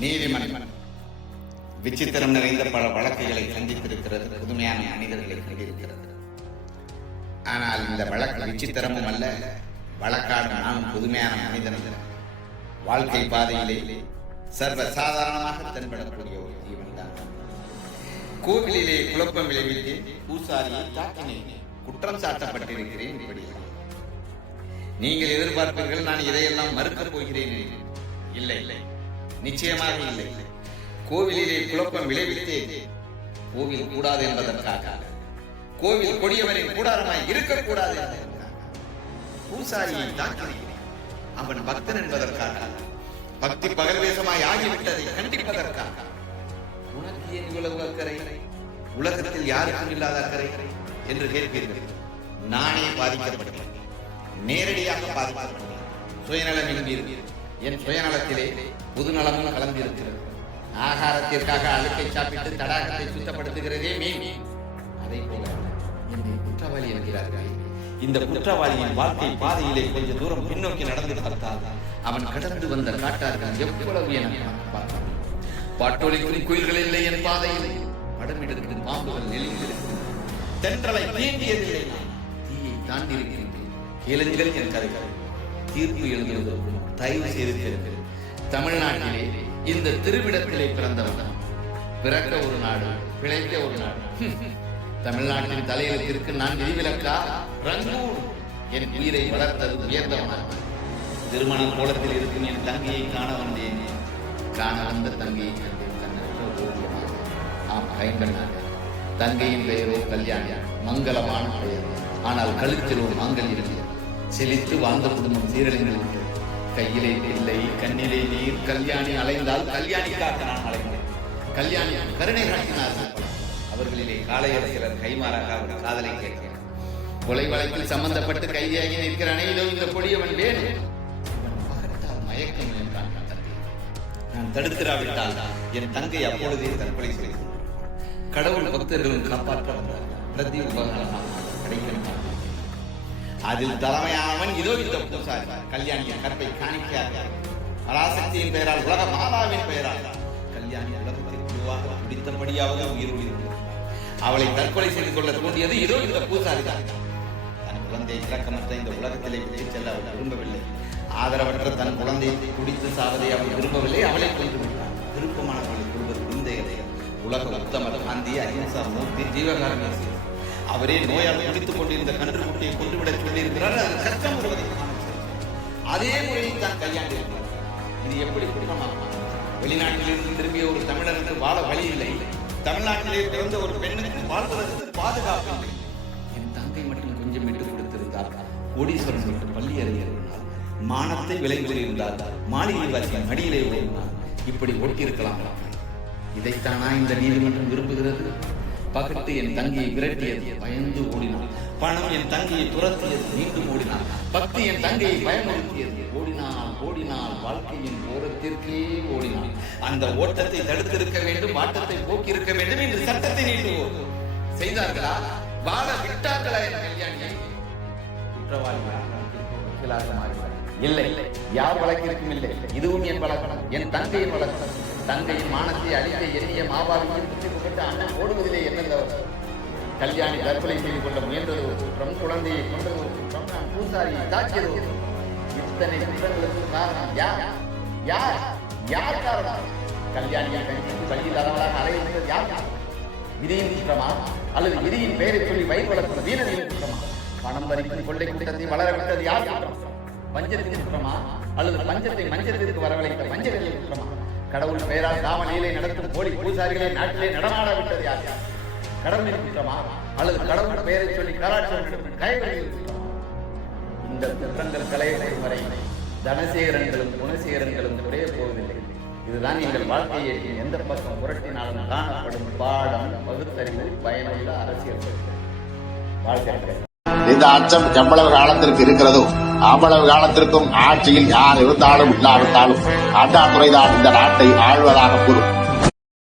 நீதிமன்றம் விசித்திரம் நிறைந்த பல வழக்குகளை சந்தித்திருக்கிறது, புதுமையான மனிதர்களை கண்டிருக்கிறது. ஆனால் இந்த வழக்கு விசித்திரமும் அல்ல, வழக்காடு நானும் புதுமையான மனிதன் வாழ்க்கை பாதையிலே சர்வ சாதாரணமாக தென்படக்கூடிய ஒரு ஜீவன் தான். கோவிலிலே குழப்பம் விளைவித்து பூசாரியை தாக்கினேன், குற்றம் சாட்டப்பட்டிருக்கிறேன். இப்படி நீங்கள் எதிர்பார்ப்பீர்கள் நான் இதையெல்லாம் மறுக்கப் போகிறேன். இல்லை, நிச்சயமாக இல்லை. கோவிலிலே குழப்பம் விளைவித்தேன், கோவில் கூடாது என்பதற்காக, கோவில் கொடியவரின் கூடாரமாய் இருக்கக்கூடாது என்பதற்காக பூசாரியை தாக்கினேன். அவன் பக்தன் என்பதற்காக, பக்தி பகல்வேசமாய் ஆகிவிட்டதை கண்டிப்பதற்காக. உனக்கு ஏன் இவ்வளவு அக்கறை? உலகத்தில் யாருக்கும் இல்லாத அக்கறை என்று கேட்பீர்கள். நானே பாதிக்கப்பட்டேன், நேரடியாக பாதிக்கப்பட்டேன். சுயநலம் என்பீர்கள். என் சுயநலத்திலே புதுநலமும் கலந்திருக்கிறது. ஆகாரத்திற்காக அழுக்கை சாப்பிட்டு தடாகத்தை சுத்தப்படுத்துகிறதே மீன். அதை போல என்னை குற்றவாளி என்கிறார்கள். இந்த குற்றவாளியின் வாழ்க்கை பாதையிலே கொஞ்ச தூரம் பின்னோக்கி நடந்து பார்த்தால் அவன் கடந்து வந்த காட்டார்கள் எவ்வளவு என பார்த்தான். பாட்டொலிக்கும் குயில்கள் இல்லை என் பாதையில், படமிடத்தில் பாம்புகள் நெளிந்திருக்கிறது. தென்றலை தீண்டியதில்லை, தீயை தாண்டி இருக்கின்றேன். கேளுங்கள் என் கதைகள். தீர்ப்பு எழுதுவதற்கும் தயவு செய்திருக்கிறது. தமிழ்நாட்டிலே இந்த திருவிடத்திலே பிறந்தவன். பிறக்க ஒரு நாடு, பிழைக்க ஒரு நாடு. தமிழ்நாட்டின் தலையெழுத்திற்கு நான் விதிவிலக்கா? ரங்கூன் என் உயிரை வளர்த்தது உயர்ந்தவனாக. திருமண கோலத்தில் இருக்கும் என் தங்கையை காண வந்தேன். காண வந்த தங்கையை கண்டேன் கண்ணற்ற ஓவியமாக. ஆம், கைங்கண்ணாக. தங்கையின் பெயரோ கல்யாணி, மங்களமான பெயர். ஆனால் கழுத்திலோ மாங்கல்யம் இல்லை. செழித்து வாழ்ந்த குடும்பம் சீரழிந்து கையிலே இல்லை, கண்ணிலே நீர். கல்யாணி அலைந்தால் கல்யாணிக்காக நான் அலைந்தேன். கல்யாணி கருணை காட்டினார்கள். அவர்களிலே காளையர் சிலர் கைமாறாக அவர் காதலை கேட்கிறார். கொலை வழக்கில் சம்பந்தப்பட்டு கைதியாகி நிற்கிறானே, இதோ இந்த கொடியவன் வேணும். மயக்கம் என்றான் தந்தை. நான் தடுத்திராவிட்டால் என் தங்கை அப்பொழுதே தற்கொலை செய்து கடவுள் பக்தர்களும் காப்பாற்ற வந்தார். பிரதி உபகாரமாக கிடைக்கிறார். அதில் தலைமையானவன் இதோ இந்த பூசாரி. கல்யாணியின் கற்பை காணிக்கையாக பராசக்தியின் பெயரால், உலக மாதாவின் பெயரால் கல்யாணி உலகத்தில் குழுவாக பிடித்தபடியாவது உயிரோடு அவளை தற்கொலை செய்து கொள்ள தோண்டியது இதோ இந்த பூசாரி தான். தன் குழந்தையை இறக்கமற்ற இந்த உலகத்திலே விட்டுச் செல்ல அவள் விரும்பவில்லை. ஆதரவற்ற தன் குழந்தையை குடித்து சாவதை அவள் விரும்பவில்லை. அவளை கொண்டு விட்டார். விருப்பமானவர்களை கொள்வது இந்த உலக உத்தமர் காந்தி, அஹிம்சா மூர்த்தி, ஜீவகாரணி. அவரே நோயால் குடித்துக் கொண்டிருந்த கன்று குட்டியை கொண்டுவிடச் சொல்லியிருக்கிறார். அது கஷ்டம் வருவதை அதே முறையை தான் கல்யாணி. இது எப்படி குடும்பமாகும்? வெளிநாட்டிலிருந்து திரும்பிய ஒரு தமிழருக்கு வாழ வழி இல்லை. தமிழ்நாட்டிலே பிறந்த ஒரு பெண்ணுக்கு வாழ்வதற்கு பாதுகாப்பு இல்லை. என் தங்கை மட்டும் கொஞ்சம் விட்டு கொடுத்திருந்தார். கோடீஸ்வரன் விட்டு பள்ளி அறிஞர் மானத்தை விளைவில் இருந்தார். மாளிகை வாசி மடியிலே ஓடினார். இப்படி ஓட்டியிருக்கலாம். இதைத்தானா இந்த நீதிமன்றம் விரும்புகிறது? பகட்டு என் தங்கையை விரட்டியது, பயந்து ஓடினான். பணம் என் தங்கையை துரத்தியது, மீண்டும் ஓடினான். பக்தி என் தங்கையை பயமுறுத்தியது, ஓடினான் ஓடினான், வாழ்க்கையின் ஓரத்திற்கே ஓடினான். அந்த ஓட்டத்தை தடுத்திருக்க வேண்டும், வாட்டத்தை போக்கியிருக்க வேண்டும் என்று சட்டத்தை நீட்டுவோம். செய்தார்களா? வாழ விட்டார்களா? என் கல்யாணியை குற்றவாளிகளாக இல்லை, யார் வழக்கிற்கும் இல்லை. இதுவும் என் வழக்கம், என் தங்கையின் வழக்கம். தங்கையின் மானத்தை அழிக்க எண்ணிய மாபாவியின் குற்றப்பட்டு அண்ணன் ஓடுவதிலே என்னந்தவர். கல்யாணி தற்கொலை செய்து கொள்ள முயன்றது ஒரு குற்றம், குழந்தையை கொண்டது ஒரு குற்றம், நான் பூசாரியை தாக்கியது ஒரு குற்றம். இத்தனை குற்றங்களுக்கு காரணம் யார்? யார் யார் காரணம்? கல்யாணியை கண்டித்து வழியில்லாதவளாக அலைவிட்டது யார்? விதியின் குற்றமா அல்லது விதியின் பெயரை சொல்லி வயிறு வளர்க்கும் வீரனின் குற்றமா? பணம் பறிக்கும் கொள்ளை கூட்டத்தை வளர விட்டது யார் குற்றம்? பஞ்சத்தின் குற்றமா அல்லது பஞ்சத்தை மஞ்சத்திற்கு வரவழைத்த மஞ்சளின் குற்றமா? கடவுள் பெயரால் காவலீலை நடத்தும் போலி பூசாரிகளை நாட்டிலே நடமாட விட்டது யார்? கடவுளின் குற்றமா அல்லது கடவுள் பெயரை சொல்லி கலாச்சாரம் கைகளின் குற்றமா? இந்த குற்றங்கள் கலையப்படும் வரை தனசேகரங்களும் குணசேகரங்களும் குறைய போவதில்லை. இதுதான் எங்கள் வாழ்க்கையை எந்த பக்கம் புரட்டினாலும் காணப்படும் பாடம், பகுத்தறிவு, பயனுள்ள அரசியல் வாழ்க்கை. இந்த அச்சம் எவ்வளவு காலத்திற்கு இருக்கிறதோ அவ்வளவு காலத்திற்கும் ஆட்சியில் யார் இருந்தாலும் இல்லாவிட்டாலும் அண்ணாதுரைதான் இந்த நாட்டை ஆழ்வதாக கூறும்.